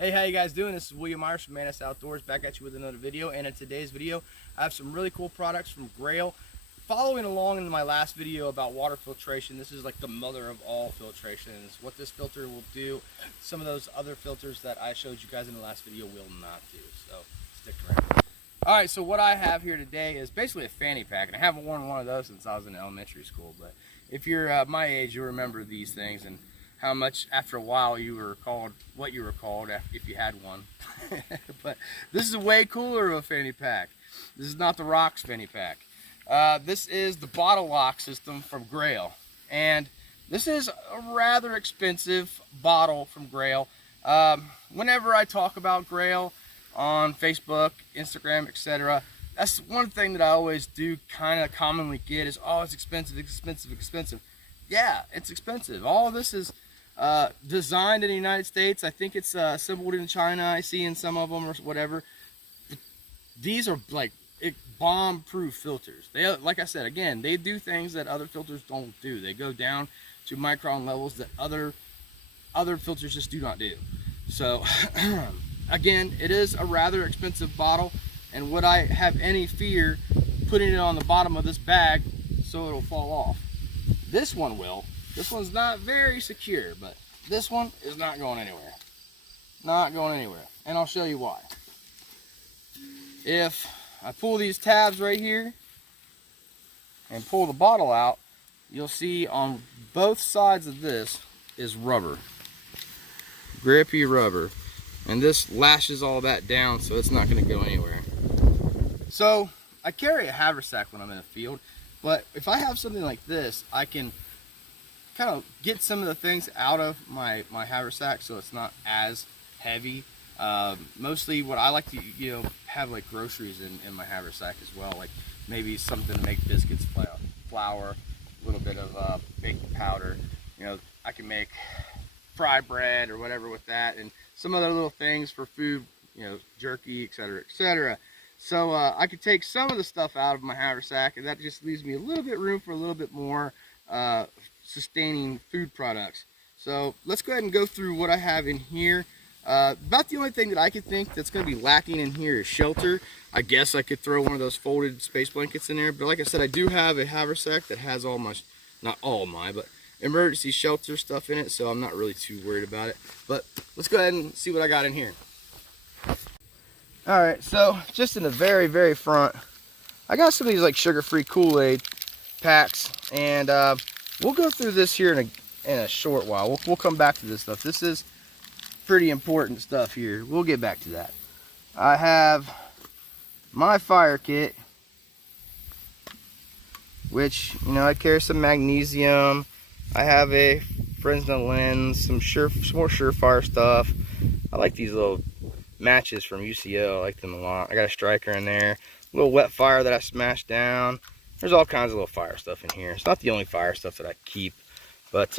Hey, how you guys doing? This is William Myers from Manus Outdoors, back at you with another video. And in today's video, I have some really cool products from Grayl. Following along in my last video about water filtration, this is like the mother of all filtrations. What this filter will do, some of those other filters that I showed you guys in the last video will not do. So stick around. All right, so what I have here today is basically a fanny pack, and I haven't worn one of those since I was in elementary school. But if you're my age, you remember these things and how much after a while you were called what you were called if you had one. But this is way cooler of a fanny pack. This is not the Rocks fanny pack. This is the Bottlelock system from Grayl, and this is a rather expensive bottle from Grayl. Whenever I talk about Grayl on Facebook, Instagram, etc., that's one thing that I always do kind of commonly get is, oh, it's expensive, expensive, expensive. Yeah, it's expensive. All of this is designed in the United States. I think it's assembled in China. I see in some of them or whatever. These are like bomb-proof filters. They, like I said, again, they do things that other filters don't do. They go down to micron levels that other filters just do not do. So again, it is a rather expensive bottle, and would I have any fear putting it on the bottom of this bag so it'll fall off? This one will. This one's not very secure, but this one is not going anywhere. Not going anywhere. And I'll show you why. If I pull these tabs right here and pull the bottle out, you'll see on both sides of this is rubber. Grippy rubber. And this lashes all that down, so it's not going to go anywhere. So I carry a haversack when I'm in the field, but if I have something like this, I can kind of get some of the things out of my haversack so it's not as heavy. Mostly what I like to have like groceries in my haversack as well, like maybe something to make biscuits, flour, a little bit of baking powder. I can make fry bread or whatever with that, and some other little things for food, jerky, etc., etc. So I could take some of the stuff out of my haversack, and that just leaves me a little bit room for a little bit more sustaining food products. So let's go ahead and go through what I have in here. About the only thing that I could think that's going to be lacking in here is shelter. I guess I could throw one of those folded space blankets in there, but like I said, I do have a haversack that has all my, not all my, but emergency shelter stuff in it, so I'm not really too worried about it. But let's go ahead and see what I got in here. Alright, so just in the very, very front, I got some of these like sugar-free Kool-Aid packs, and we'll go through this here in a short while. We'll come back to this stuff. This is pretty important stuff here. We'll get back to that. I have my fire kit, which, I carry some magnesium. I have a Fresnel lens, some more Surefire stuff. I like these little matches from UCO. I like them a lot. I got a striker in there, a little wet fire that I smashed down. There's all kinds of little fire stuff in here. It's not the only fire stuff that I keep, but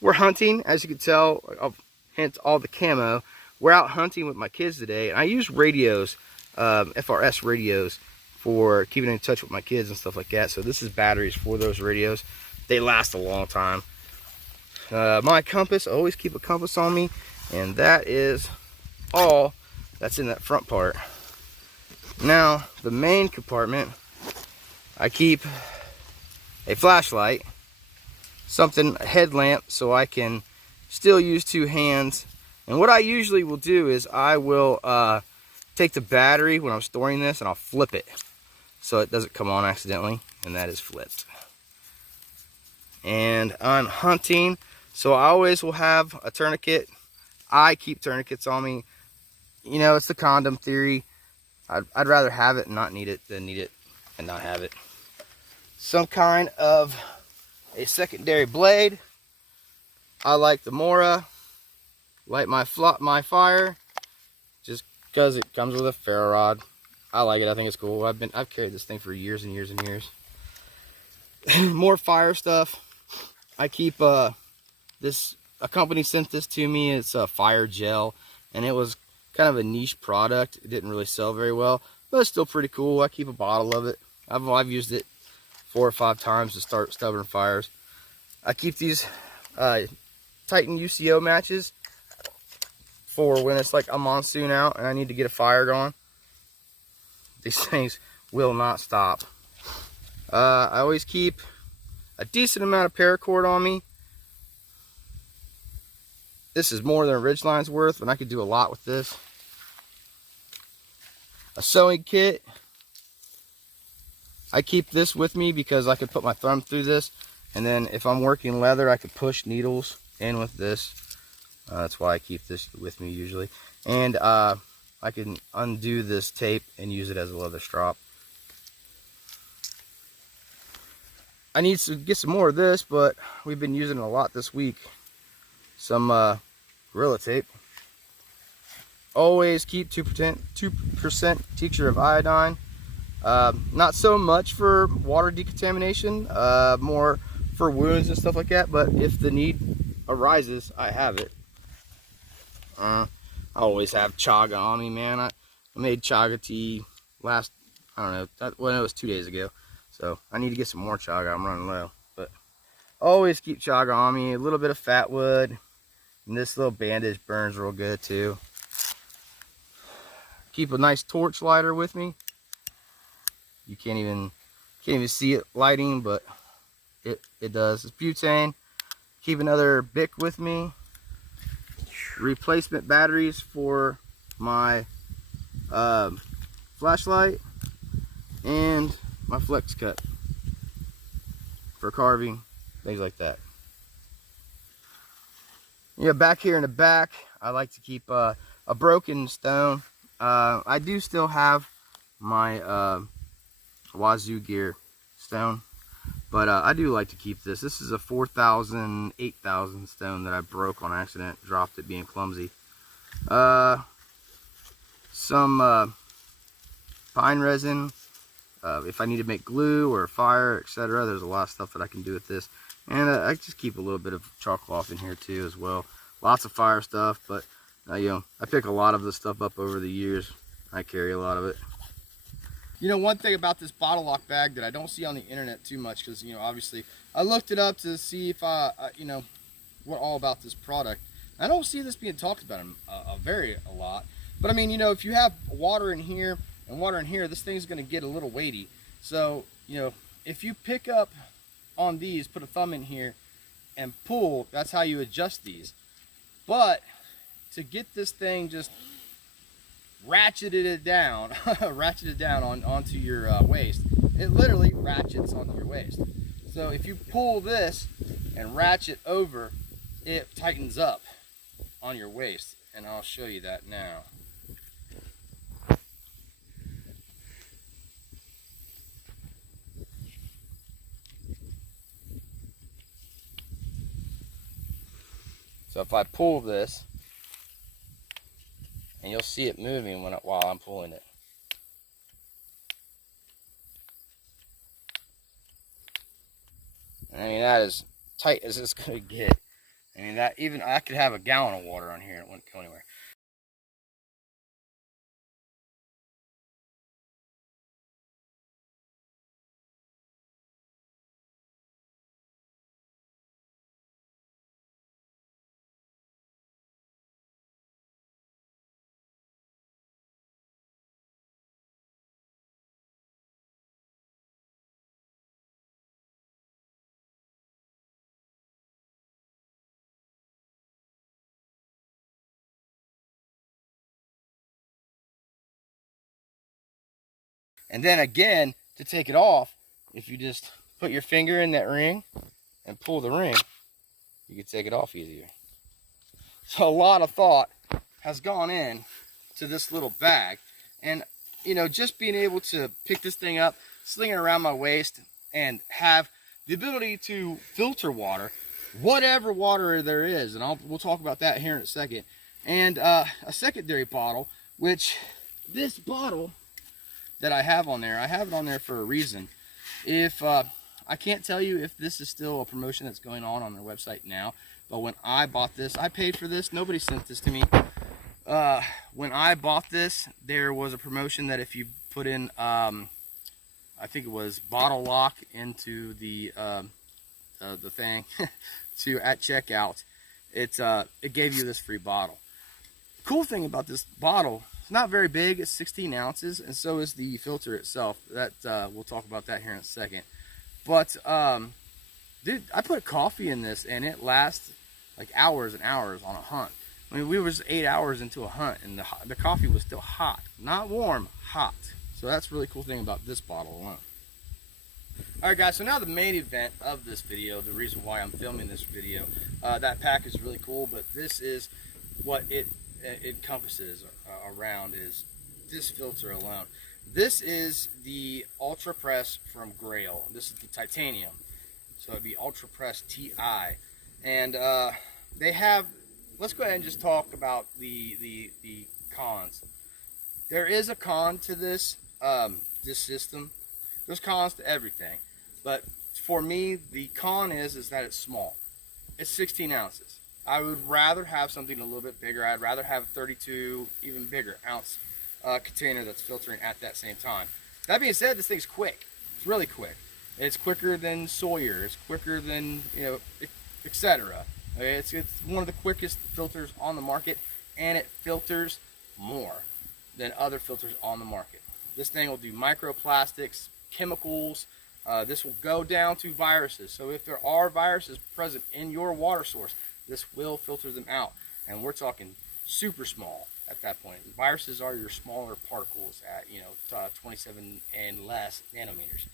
we're hunting, as you can tell, hence all the camo. We're out hunting with my kids today, and I use radios, FRS radios, for keeping in touch with my kids and stuff like that. So this is batteries for those radios. They last a long time. My compass, I always keep a compass on me, and that is all that's in that front part. Now, the main compartment, I keep a flashlight, a headlamp, so I can still use two hands. And what I usually will do is I will take the battery when I'm storing this, and I'll flip it so it doesn't come on accidentally, and that is flipped. And I'm hunting, so I always will have a tourniquet. I keep tourniquets on me. It's the condom theory. I'd rather have it and not need it than need it and not have it. Some kind of a secondary blade. I like the Mora. Light my fire just because it comes with a ferro rod. I like it. I think it's cool. I've carried this thing for years and years and years. More fire stuff. I keep a company sent this to me. It's a fire gel, and it was kind of a niche product. It didn't really sell very well, but it's still pretty cool. I keep a bottle of it. I've used it 4 or 5 times to start stubborn fires. I keep these Titan UCO matches. for when it's like a monsoon out and I need to get a fire going. These things will not stop. I always keep a decent amount of paracord on me. This is more than a Ridgeline's worth, and I could do a lot with this. A sewing kit. I keep this with me because I could put my thumb through this, and then if I'm working leather, I could push needles in with this. That's why I keep this with me usually. And I can undo this tape and use it as a leather strap. I need to get some more of this, but we've been using it a lot this week. Some Gorilla Tape. Always keep 2% tincture of iodine. Not so much for water decontamination, more for wounds and stuff like that, but if the need arises, I have it. I always have chaga on me, man. I made chaga tea last, I don't know, well, it was 2 days ago. So I need to get some more chaga. I'm running low. But always keep chaga on me. A little bit of fat wood. And this little bandage burns real good too. Keep a nice torch lighter with me. You can't even see it lighting, but it does. It's butane. Keep another Bic with me. Replacement batteries for my flashlight. And my flex cut for carving, things like that. Yeah, back here in the back, I like to keep a broken stone. I do still have my Wazoo gear stone, but I do like to keep this. This is a 4,000, 8,000 stone that I broke on accident, dropped it being clumsy. Some pine resin. If I need to make glue or fire, etc., there's a lot of stuff that I can do with this. And I just keep a little bit of chalk cloth in here too as well. Lots of fire stuff, but you know, I pick a lot of this stuff up over the years. I carry a lot of it. You know, one thing about this Bottlelock bag that I don't see on the internet too much, because, you know, obviously I looked it up to see if you know, what all about this product. I don't see this being talked about a lot. But I mean, you know, if you have water in here and water in here, this thing's going to get a little weighty. So, you know, if you pick up on these, put a thumb in here and pull, that's how you adjust these. But to get this thing just ratcheted down onto your waist, it literally ratchets onto your waist. So if you pull this and ratchet over, it tightens up on your waist, and I'll show you that now. So if I pull this, and you'll see it moving while I'm pulling it. I mean, that is tight as it's going to get. I mean, that even I could have a gallon of water on here and it wouldn't go anywhere. And then again, to take it off, if you just put your finger in that ring and pull the ring, you can take it off easier. So a lot of thought has gone in to this little bag. And, you know, just being able to pick this thing up, sling it around my waist, and have the ability to filter water, whatever water there is, and we'll talk about that here in a second. And a secondary bottle, which this bottle that I have on there, I have it on there for a reason. If I can't tell you if this is still a promotion that's going on their website now, but when I bought this, I paid for this. Nobody sent this to me. When I bought this, there was a promotion that if you put in, I think it was Bottlelock into the thing at checkout, it gave you this free bottle. cool thing about this bottle, it's not very big. It's 16 ounces, and so is the filter itself. That we'll talk about that here in a second. But dude, I put coffee in this, and it lasts like hours and hours on a hunt. I mean, we was 8 hours into a hunt, and the coffee was still hot, not warm, hot. So that's a really cool thing about this bottle alone. All right, guys. So now the main event of this video, the reason why I'm filming this video, that pack is really cool, but this is what it encompasses around is this filter alone. This is the Ultrapress from Grayl. This is the titanium, so it'd be Ultrapress TI, and they have. Let's go ahead and just talk about the cons. There is a con to this this system. There's cons to everything, but for me, the con is that it's small. It's 16 ounces. I would rather have something a little bit bigger. I'd rather have a 32, even bigger ounce container that's filtering at that same time. That being said, this thing's quick. It's really quick. It's quicker than Sawyer. It's quicker than, etc. It's one of the quickest filters on the market, and it filters more than other filters on the market. This thing will do microplastics, chemicals. This will go down to viruses. So if there are viruses present in your water source, this will filter them out, and we're talking super small at that point. Viruses are your smaller particles at 27 and less nanometers.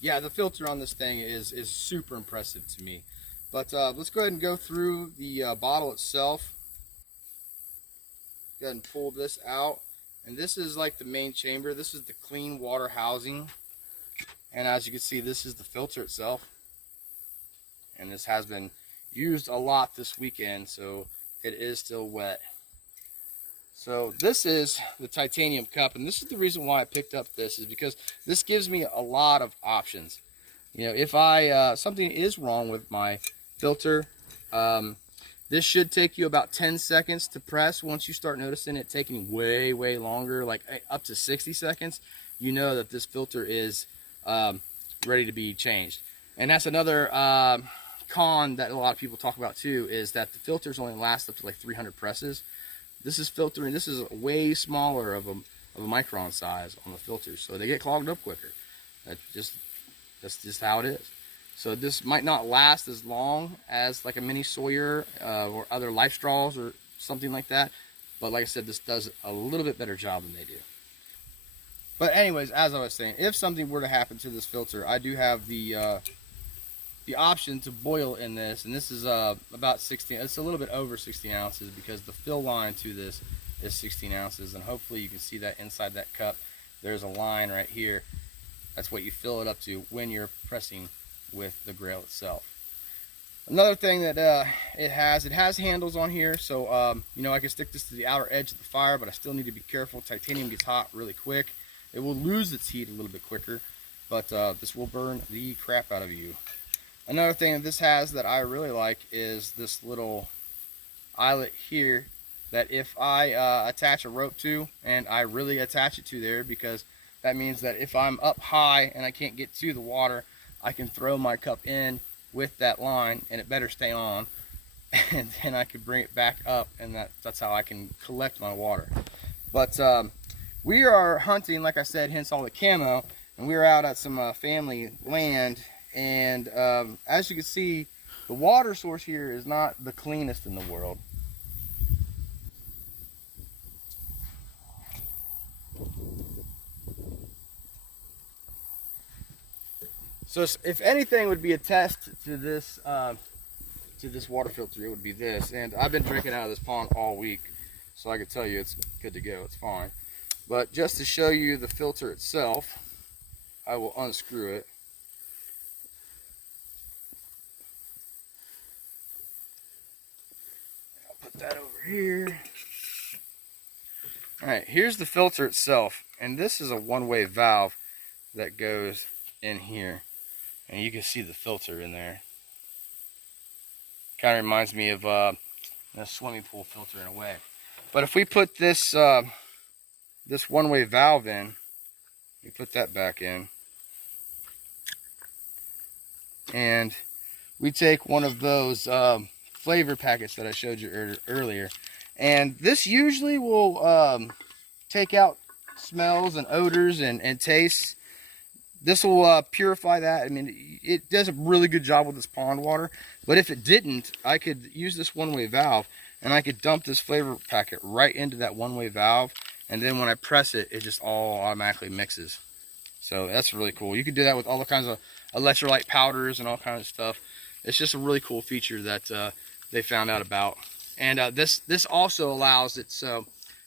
Yeah, the filter on this thing is super impressive to me. But let's go ahead and go through the bottle itself. Go ahead and pull this out, and this is like the main chamber. This is the clean water housing, and as you can see, this is the filter itself, and this has been used a lot this weekend, so it is still wet. So this is the titanium cup, and this is the reason why I picked up this, is because this gives me a lot of options. If I something is wrong with my filter, this should take you about 10 seconds to press. Once you start noticing it taking way longer, like up to 60 seconds, you know that this filter is ready to be changed. And that's another con that a lot of people talk about too, is that the filters only last up to like 300 presses. This is filtering. This is way smaller of a micron size on the filters, so they get clogged up quicker. That's just how it is. So this might not last as long as like a mini Sawyer or other Life Straws or something like that, but like I said, this does a little bit better job than they do. But anyways, as I was saying, if something were to happen to this filter, I do have the option to boil in this, and this is about 16. It's a little bit over 16 ounces because the fill line to this is 16 ounces, and hopefully you can see that inside that cup there's a line right here. That's what you fill it up to when you're pressing with the Grayl itself. Another thing that it has handles on here, so I can stick this to the outer edge of the fire, but I still need to be careful. Titanium gets hot really quick. It will lose its heat a little bit quicker, but this will burn the crap out of you. Another thing that this has that I really like is this little eyelet here that if I attach a rope to, and I really attach it to there, because that means that if I'm up high and I can't get to the water, I can throw my cup in with that line, and it better stay on, and then I can bring it back up, and that's how I can collect my water. But we are hunting, like I said, hence all the camo, and we are out at some family land. And as you can see, the water source here is not the cleanest in the world. So if anything would be a test to this water filter, it would be this. And I've been drinking out of this pond all week, so I can tell you it's good to go. It's fine. But just to show you the filter itself, I will unscrew it. That over here. Alright, here's the filter itself, and this is a one-way valve that goes in here, and you can see the filter in there. Kind of reminds me of a swimming pool filter in a way. But if we put this this one-way valve in, we put that back in, and we take one of those flavor packets that I showed you earlier, And this usually will take out smells and odors and tastes. This will purify that. I mean, it does a really good job with this pond water. But if it didn't, I could use this one-way valve, and I could dump this flavor packet right into that one-way valve. And then when I press it, it just all automatically mixes. So that's really cool. You can do that with all the kinds of electrolyte powders and all kinds of stuff. It's just a really cool feature that they found out about. And this also allows it so,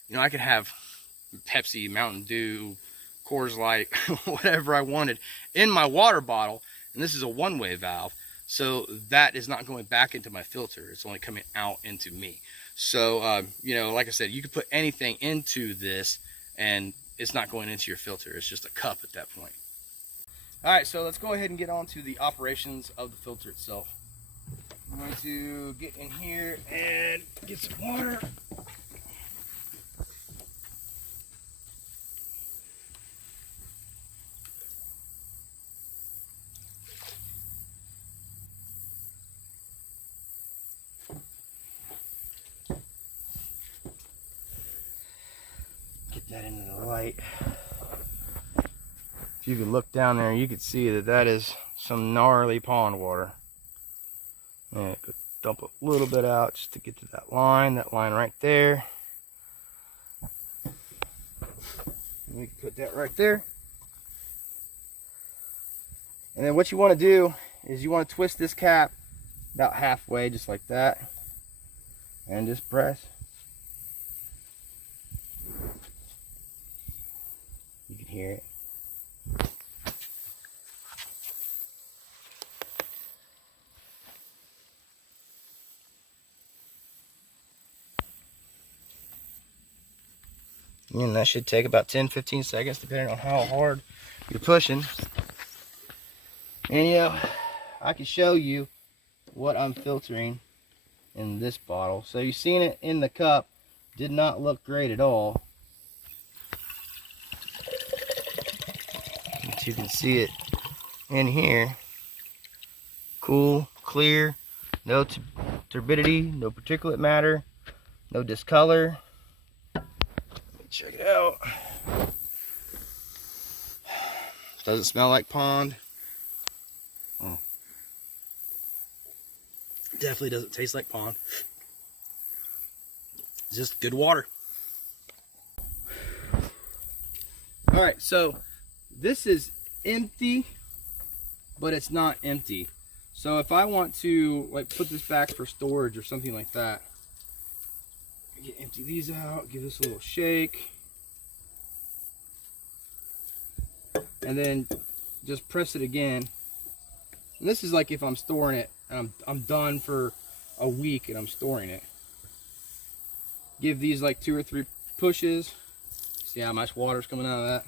you know, I could have Pepsi, Mountain Dew, Coors Light, whatever I wanted in my water bottle. And this is a one-way valve. So that is not going back into my filter. It's only coming out into me. So, you know, like I said, you could put anything into this and it's not going into your filter. It's just a cup at that point. All right, so let's go ahead and get on to the operations of the filter itself. I'm going to get in here and get some water. Get that into the light. If you could look down there, you could see that that is some gnarly pond water. And I could dump a little bit out just to get to that line right there. And you can put that right there. And then what you want to do is you want to twist this cap about halfway, just like that. And just press. You can hear it. And that should take about 10-15 seconds depending on how hard you're pushing. And you know, I can show you what I'm filtering in this bottle. So you've seen it in the cup, did not look great at all. But you can see it in here. Cool, clear, no turbidity, no particulate matter, no discolor. Check it out. Doesn't smell like pond. Oh. Definitely doesn't taste like pond. It's just good water. Alright, so this is empty, but it's not empty. So if I want to like put this back for storage or something like that, empty these out, give this a little shake, and then just press it again. And this is like if I'm storing it and I'm done for a week and I'm storing it. Give these like 2 or 3 pushes. See how much water's coming out of that?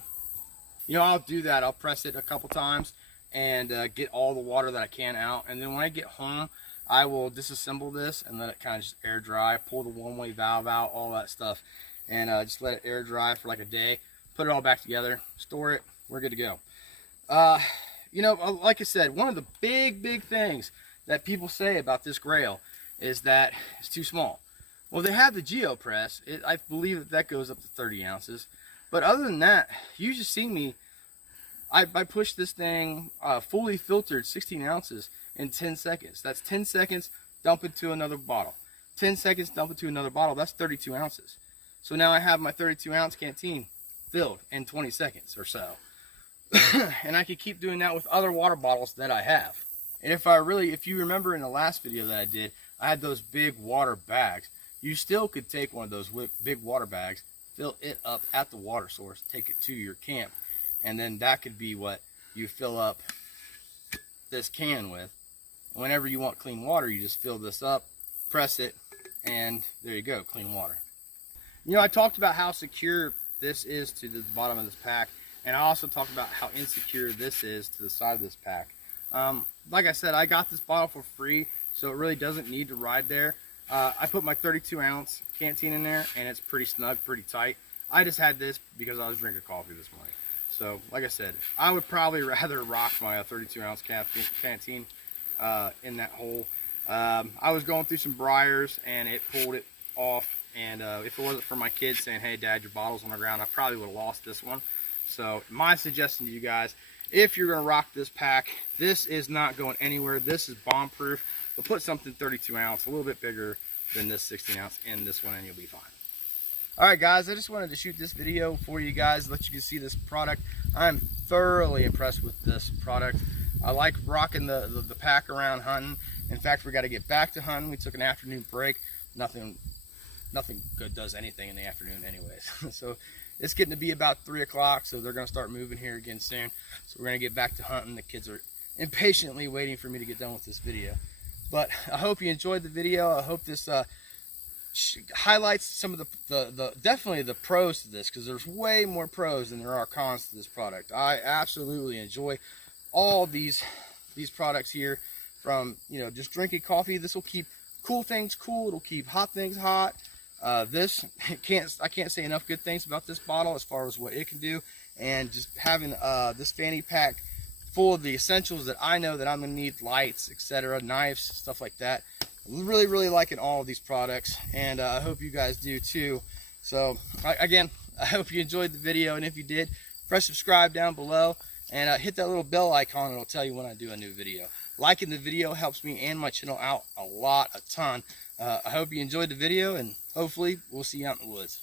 You know, I'll do that. I'll press it a couple times and get all the water that I can out. And then when I get home, I will disassemble this and let it kind of just air dry, pull the one-way valve out, all that stuff, and just let it air dry for like a day, put it all back together, store it, we're good to go. You know, like I said, one of the big things that people say about this Grayl is that it's too small. Well, they have the GeoPress. I believe that goes up to 30 ounces. But other than that, you just see me, I pushed this thing fully filtered 16 ounces in 10 seconds. That's 10 seconds, dump it to another bottle. 10 seconds, dump it to another bottle. That's 32 ounces. So now I have my 32 ounce canteen filled in 20 seconds or so. And I could keep doing that with other water bottles that I have. And if you remember in the last video that I did, I had those big water bags. You still could take one of those big water bags, fill it up at the water source, take it to your camp, and then that could be what you fill up this can with. Whenever you want clean water, you just fill this up, press it, and there you go, clean water. You know, I talked about how secure this is to the bottom of this pack, and I also talked about how insecure this is to the side of this pack. Like I said, I got this bottle for free, so it really doesn't need to ride there. I put my 32 ounce canteen in there, and it's pretty snug, pretty tight. I just had this because I was drinking coffee this morning. So, like I said, I would probably rather rock my 32 ounce canteen in that hole. I was going through some briars and it pulled it off And if it wasn't for my kids saying, hey dad, your bottle's on the ground, I probably would have lost this one. So my suggestion to you guys, if you're going to rock this pack, this is not going anywhere. This is bomb proof, but put something 32 ounce, a little bit bigger than this 16 ounce in this one, and you'll be fine. All right guys, I just wanted to shoot this video for you guys, let you see this product. I'm thoroughly impressed with this product. I like rocking the pack around hunting. In fact, we got to get back to hunting. We took an afternoon break. Nothing good does anything in the afternoon anyways. So it's getting to be about 3 o'clock, so they're going to start moving here again soon. So we're going to get back to hunting. The kids are impatiently waiting for me to get done with this video. But I hope you enjoyed the video. I hope this highlights some of the definitely the pros to this, because there's way more pros than there are cons to this product. I absolutely enjoy all these products here. From, you know, just drinking coffee, this will keep cool things cool, it'll keep hot things hot. I can't say enough good things about this bottle as far as what it can do. And just having this fanny pack full of the essentials that I know that I'm gonna need, lights, etc., knives, stuff like that. I'm really liking all of these products, and I hope you guys do too. So again, I hope you enjoyed the video, and if you did, press subscribe down below and hit that little bell icon. It'll tell you when I do a new video. Liking the video helps me and my channel out a ton. I hope you enjoyed the video, and hopefully we'll see you out in the woods.